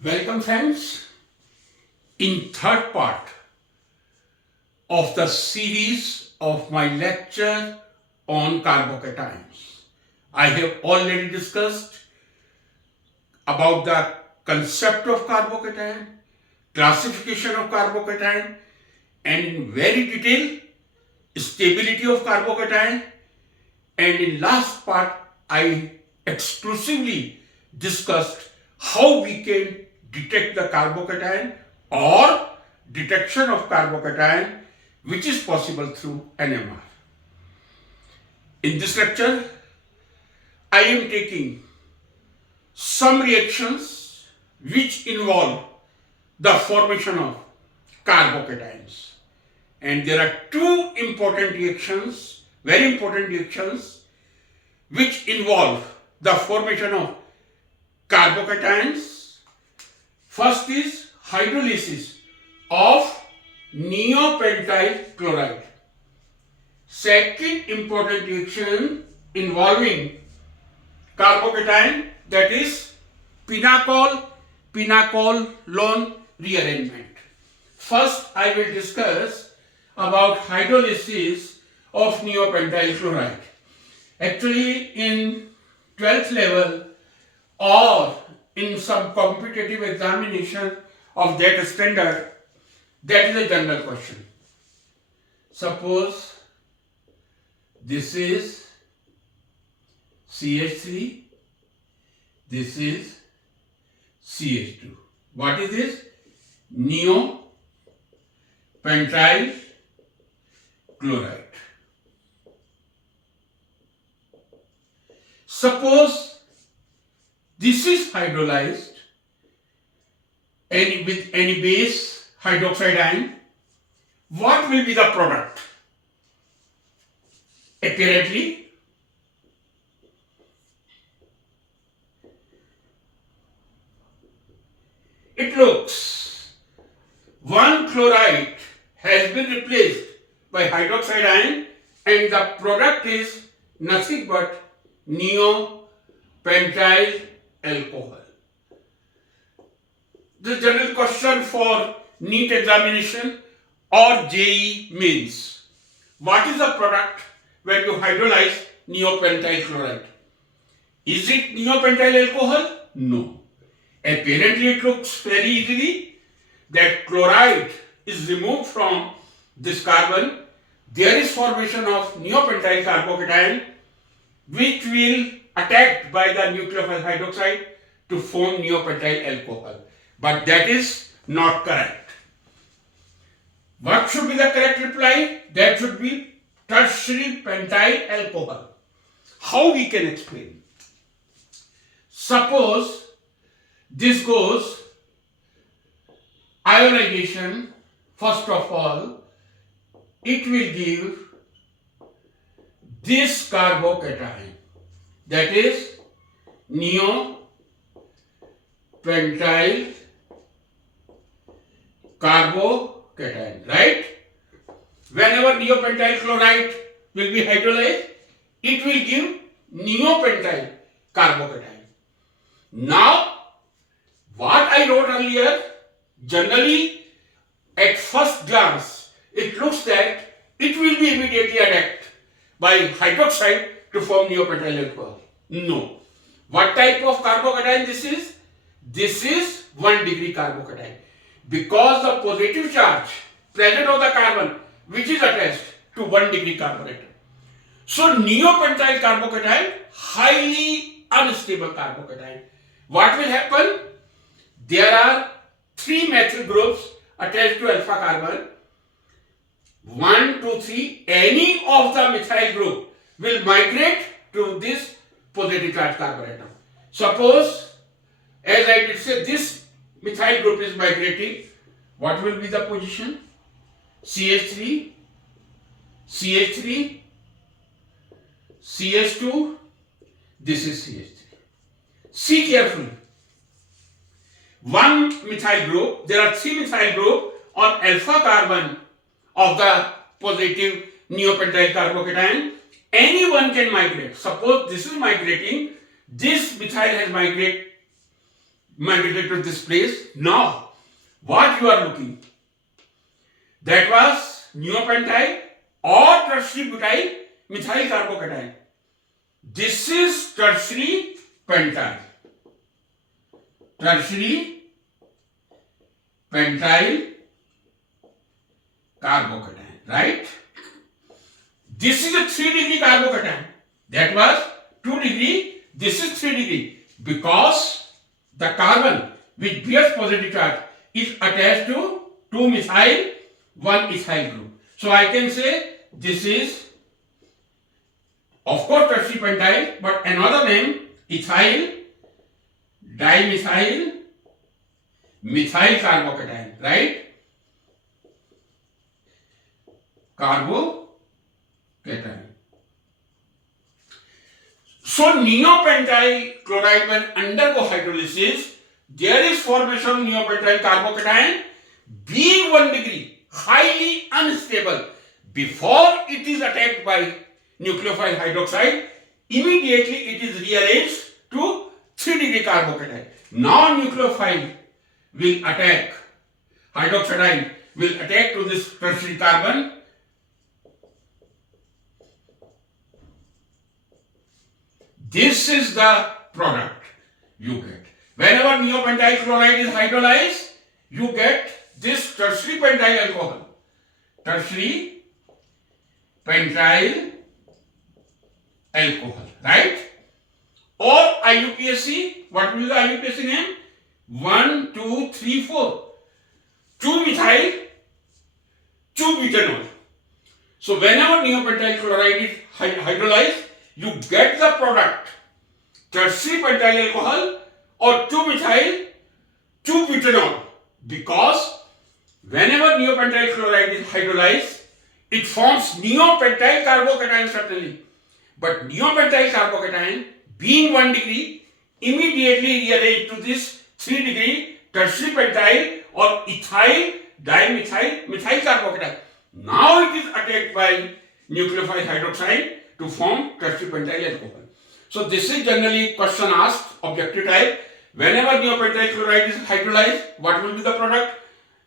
Welcome friends, in third part of the series of my lecture on carbocations. I have already discussed about the concept of carbocation, classification of carbocation, and in very detail stability of carbocation, and in last part I exclusively discussed how we can detect the carbocation or detection of carbocation which is possible through NMR. In this lecture, I am taking some reactions which involve the formation of carbocations. And there are two important reactions, very important reactions, which involve the formation of carbocations. First is hydrolysis of neopentyl chloride. Second important reaction involving carbocation, that is pinacol-lone rearrangement. First, I will discuss about hydrolysis of neopentyl chloride. Actually, in 12th level or in some competitive examination of that standard, that is a general question. Suppose this is CH3, this is CH2. What is this? Neopentyl chloride. Suppose this is hydrolyzed with any base hydroxide ion. What will be the product? Apparently, it looks one chloride has been replaced by hydroxide ion and the product is nothing but neopentyl alcohol. The general question for NEET examination or JEE means, what is the product when you hydrolyze neopentyl chloride? Is it neopentyl alcohol? No. Apparently it looks very easily that chloride is removed from this carbon. There is formation of neopentyl carbocation which will attacked by the nucleophile hydroxide to form neopentyl alcohol. But that is not correct. What should be the correct reply? That should be tertiary pentyl alcohol. How we can explain? Suppose this goes ionization, first of all, it will give this carbocation, that is neopentyl carbocation, right? Whenever neopentyl chloride will be hydrolyzed, it will give neopentyl carbocation. Now, what I wrote earlier, generally at first glance, it looks that it will be immediately attacked by hydroxide to form neopentyl alcohol. No. What type of carbocation this is? This is 1 degree carbocation. Because the positive charge present on the carbon which is attached to 1 degree carbon atom. So neopentyl carbocation, highly unstable carbocation. What will happen? There are 3 methyl groups attached to alpha carbon. 1, 2, 3. Any of the methyl group will migrate to this positive charge carbon atom. Suppose, as I did say, this methyl group is migrating. What will be the position? CH3, CH3, CH2, this is CH3. See carefully. One methyl group, there are 3 methyl groups on alpha carbon of the positive neopentyl carbocation. Anyone can migrate. Suppose this is migrating, this methyl has migrated migrated to this place. Now, what you are looking, that was neopentyl or tertiary butyl methyl carbocation. This is tertiary pentyl. Tertiary pentyl carbocation, right? This is a 3-degree carbocation. That was 2 degree. This is 3 degree because the carbon which bears positive charge is attached to 2 methyl, 1 ethyl group. So I can say this is, of course, tertiary pentyl, but another name, ethyl dimethyl methyl carbocation, right? Carbocation. So neopentyl chloride when undergo hydrolysis, there is formation of neopentyl carbocation being 1 degree, highly unstable. Before it is attacked by nucleophile hydroxide, immediately it is rearranged to 3-degree carbocation. Now nucleophile will attack, hydroxide will attack to this tertiary carbon. This is the product you get. Whenever neopentyl chloride is hydrolyzed, you get this tertiary pentyl alcohol. Tertiary pentyl alcohol, right? Or IUPAC, what will be the IUPAC name? 1, 2, 3, 4. 2 methyl, 2 butanol. So whenever neopentyl chloride is hydrolyzed, you get the product tertiary pentyl alcohol or 2 methyl, 2 butanol, because whenever neopentyl chloride is hydrolyzed, it forms neopentyl carbocation certainly. But neopentyl carbocation being 1 degree, immediately rearranged to this 3 degree tertiary pentyl or ethyl dimethyl methyl carbocation. Now it is attacked by nucleophile hydroxide to form tertiary pentyl alcohol. So this is generally question asked, objective type. Whenever neopentyl chloride is hydrolyzed, what will be the product?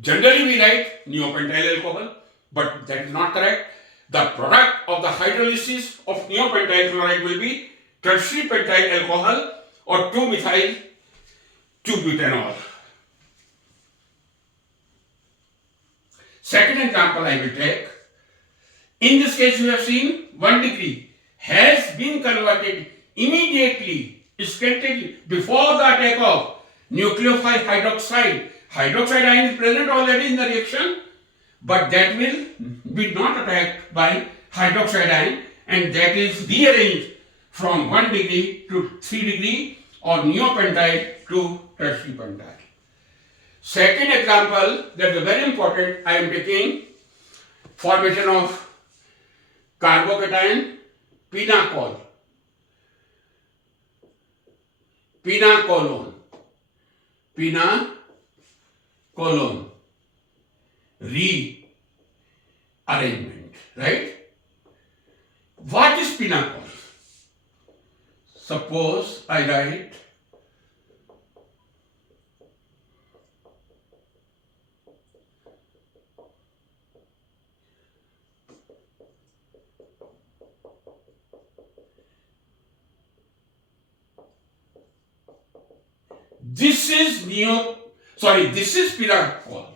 Generally we write neopentyl alcohol, but that is not correct. The product of the hydrolysis of neopentyl chloride will be tertiary pentyl alcohol or 2 methyl 2 butanol. Second example I will take. In this case you have seen 1 degree has been converted immediately, instantly, before the attack of nucleophile hydroxide. Hydroxide ion is present already in the reaction, but that will be not attacked by hydroxide ion, and that is rearranged from 1 degree to 3 degree or neopentyl to tertiary pentyl. Second example, that is very important, I am taking formation of carbocation pinacol, pinacolone, pinacolone, rearrangement, right? What is pinacol? Suppose I write this is pinacol,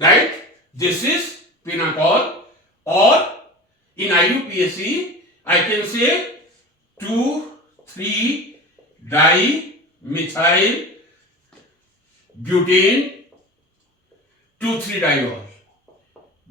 right? This is pinacol, or in IUPAC I can say 2,3-dimethyl butane 2,3-diol.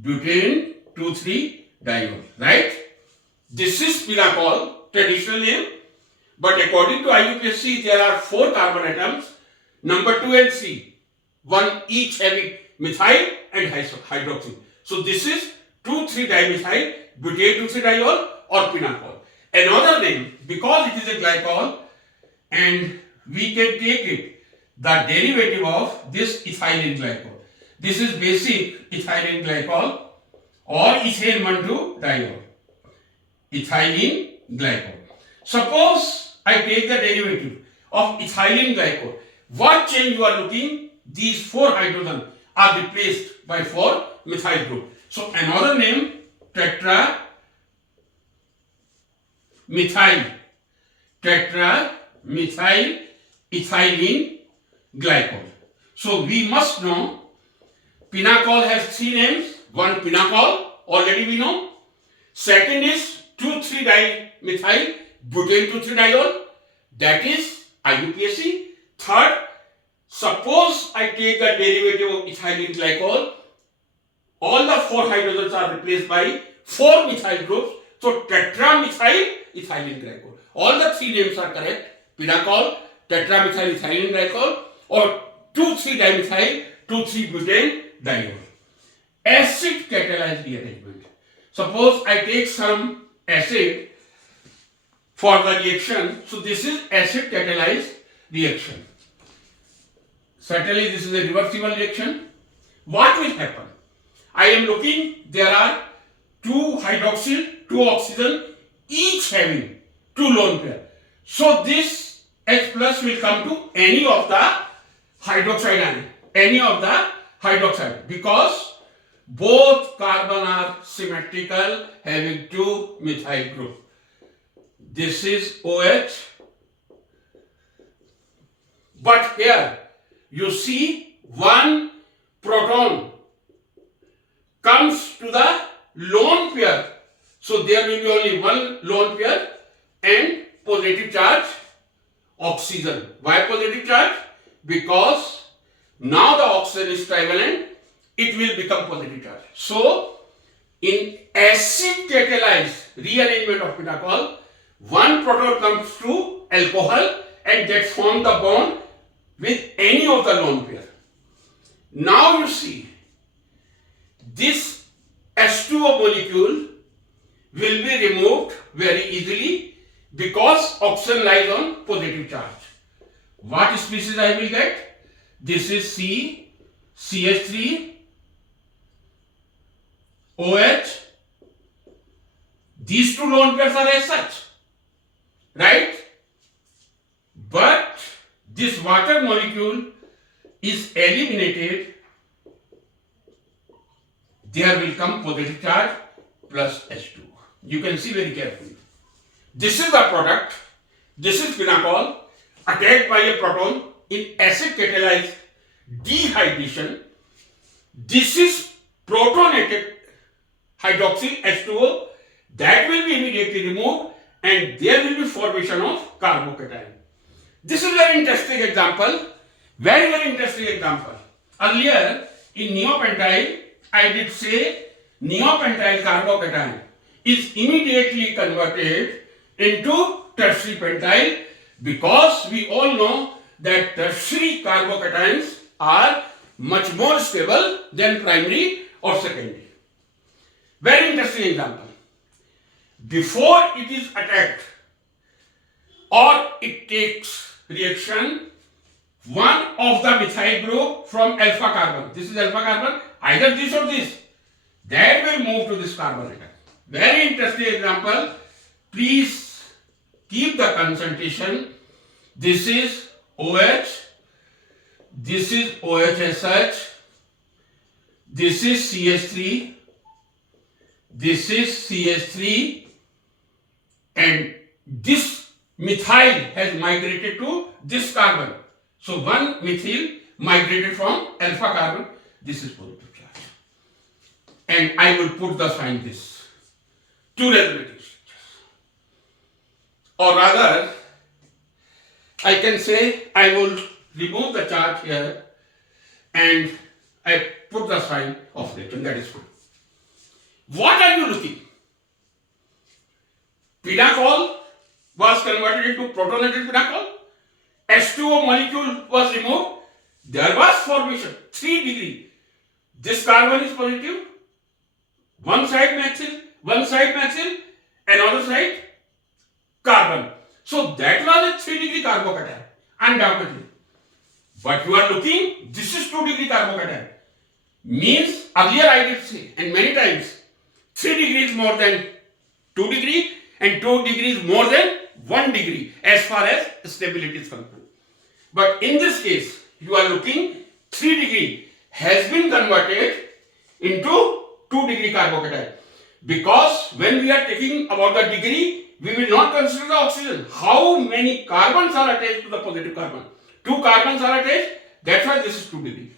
Butane 2,3-diol, right? This is pinacol, traditional name, but according to IUPAC there are 4 carbon atoms, number 2 and 3, one each having methyl and hydroxy. So this is 2,3-dimethyl butane 2,3-diol or pinacol. Another name, because it is a glycol and we can take it the derivative of this ethylene glycol. This is basic ethylene glycol or ethane 1,2-diol. Ethylene glycol. Suppose I take the derivative of ethylene glycol. What change you are looking? These 4 hydrogen are replaced by 4 methyl group. So another name, tetra methyl ethylene glycol. So we must know pinacol has 3 names. One pinacol, already we know. Second is 2,3-dimethyl butane 2,3-diol, that is IUPAC. Third, suppose I take the derivative of ethylene glycol, all the 4 hydrogens are replaced by 4 methyl groups, so tetramethyl ethylene glycol. All the 3 names are correct: pinacol, tetramethyl ethylene glycol, or 2,3-dimethyl 2,3-butane diol. Acid catalyzed rearrangement. Suppose I take some acid for the reaction, so this is acid catalyzed reaction. Certainly this is a reversible reaction. What will happen? I am looking, there are 2 hydroxyl, 2 oxygen, each having 2 lone pair. So this H plus will come to any of the hydroxide ion, because both carbon are symmetrical, having 2 methyl group. This is OH, but here you see one proton comes to the lone pair, so there will be only one lone pair and positive charge oxygen. Why positive charge? Because now the oxygen is trivalent, it will become positive charge. So in acid catalyzed rearrangement of pinacol, one proton comes to alcohol and that forms the bond with any of the lone pair. Now you see, this H2O molecule will be removed very easily because oxygen lies on positive charge. What species I will get? This is CH3, OH. These 2 lone pairs are as such, right? But this water molecule is eliminated. There will come positive charge plus H2. You can see very carefully. This is the product. This is pinacol attacked by a proton in acid catalyzed dehydration. This is protonated hydroxyl H2O that will be immediately removed and there will be formation of carbocation. This is a very interesting example. Very interesting example. Earlier in neopentyl, I did say neopentyl carbocation is immediately converted into tertiary pentyl because we all know that tertiary carbocations are much more stable than primary or secondary. Very interesting example. Before it is attacked or it takes reaction, one of the methyl group from alpha carbon, this is alpha carbon, either this or this, that will move to this carbon atom. Very interesting example. Please keep the concentration. This is OH, this is OHSH, this is CH3, this is CH3, and this methyl has migrated to this carbon. So one methyl migrated from alpha carbon. This is positive charge. And I will put the sign this. 2 resonating structures. Or rather, I can say I will remove the charge here and I put the sign of reaction. That is fine. What are you looking? Pinacol was converted into protonated pinacol. H2O molecule was removed. There was formation 3 degree. This carbon is positive. One side methyl, another side carbon. So that was a 3 degree carbocation, undoubtedly. But you are looking, this is 2 degree carbocation. Means earlier I did say, and many times, 3 degrees more than 2 degree and 2 degrees more than 1 degree as far as stability is concerned. But in this case, you are looking 3 degree has been converted into 2 degree carbocation. Because when we are taking about the degree, we will not consider the oxygen. How many carbons are attached to the positive carbon? 2 carbons are attached. That's why this is 2 degree.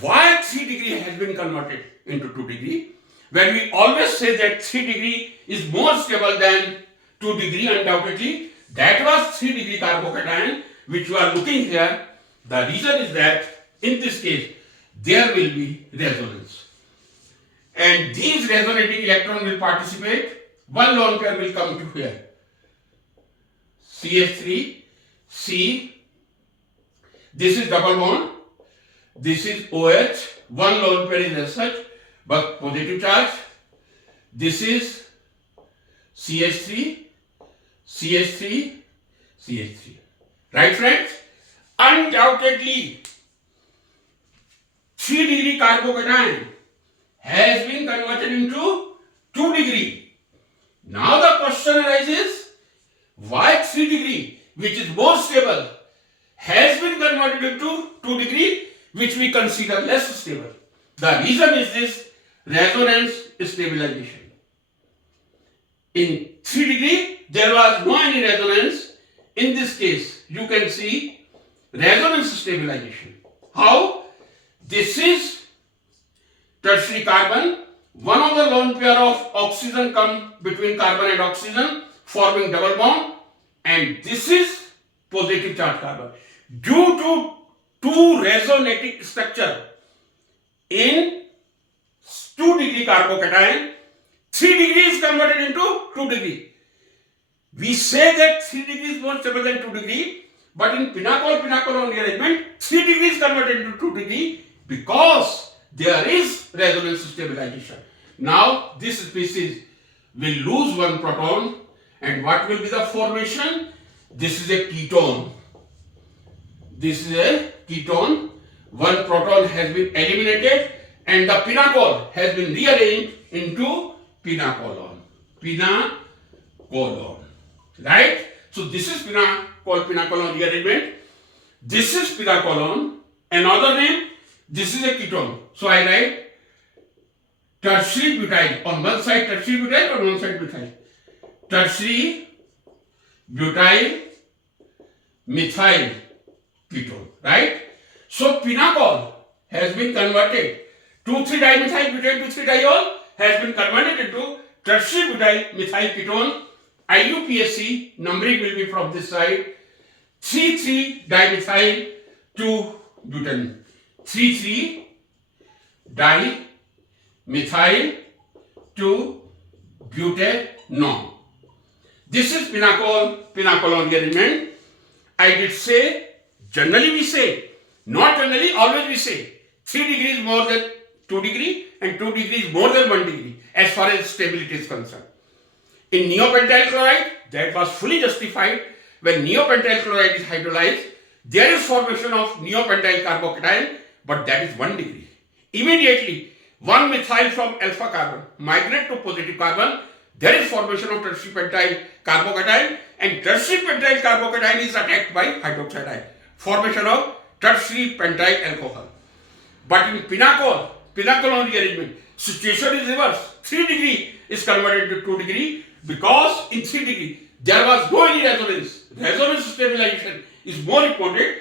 Why 3 degree has been converted into 2 degree? When we always say that 3 degree is more stable than 2 degree, undoubtedly, that was 3 degree carbocation which you are looking here. The reason is that in this case, there will be resonance. And these resonating electrons will participate. One lone pair will come to here. CH3, C. This is double bond. This is OH. One lone pair is as such, but positive charge. This is CH3, CH3, CH3. Right, friends? Undoubtedly, 3 degree carbocation has been converted into 2 degree. Now the question arises, why 3 degree, which is more stable, has been converted into 2 degree, which we consider less stable? The reason is this resonance stabilization. In 3 degree, there was no any resonance. In this case, you can see resonance stabilization. How? This is tertiary carbon. One of the lone pair of oxygen come between carbon and oxygen, forming double bond, and this is positive charge carbon. Due to 2 resonating structure in 2 degree carbocation, 3 degree is converted into 2 degree. We say that 3 degree is more stable than 2 degree, but in pinacol rearrangement, 3 degree is converted into 2 degree because there is resonance stabilization. Now this species will lose one proton, and what will be the formation? This is a ketone. This is a ketone. One proton has been eliminated and the pinacol has been rearranged into pinacolon. Pinacolon. Right? So this is pinacolon rearrangement. This is pinacolon. Another name, this is a ketone. So I write tertiary butyl. On one side tertiary butyl, on one side methyl. Tertiary butyl methyl ketone. Right? So pinacol has been converted. 2,3-dimethyl butane 2,3-diol has been converted into tertiary butyl methyl ketone. IUPAC numbering will be from this side. 3,3-dimethyl 2-butane. 3,3-dimethyl 2-butanone. This is pinacolon rearrangement. I did say, generally we say, not generally, always we say 3 degrees more than 2 degree and 2 degrees more than 1 degree as far as stability is concerned. In neopentyl chloride, that was fully justified. When neopentyl chloride is hydrolyzed, there is formation of neopentyl carbocation, but that is 1 degree. Immediately, 1 methyl from alpha carbon migrate to positive carbon. There is formation of tertiary pentyl carbocation, and tertiary pentyl carbocation is attacked by hydroxide ion. Formation of tertiary pentyl alcohol. But in pinacolon rearrangement, situation is reversed. 3 degree is converted to 2 degree because in 3 degree there was no any resonance. Resonance stabilization is more important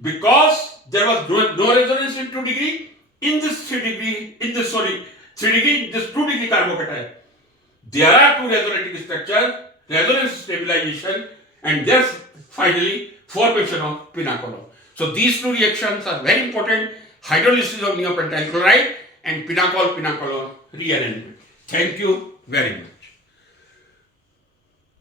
because there was no resonance in 2 degree. In this 3 degree, this 2 degree carbocation, there are 2 resonating structures, resonance stabilization, and there's finally formation of pinacolon. So these 2 reactions are very important: hydrolysis of neopentyl chloride and pinacolon rearrangement. Thank you very much.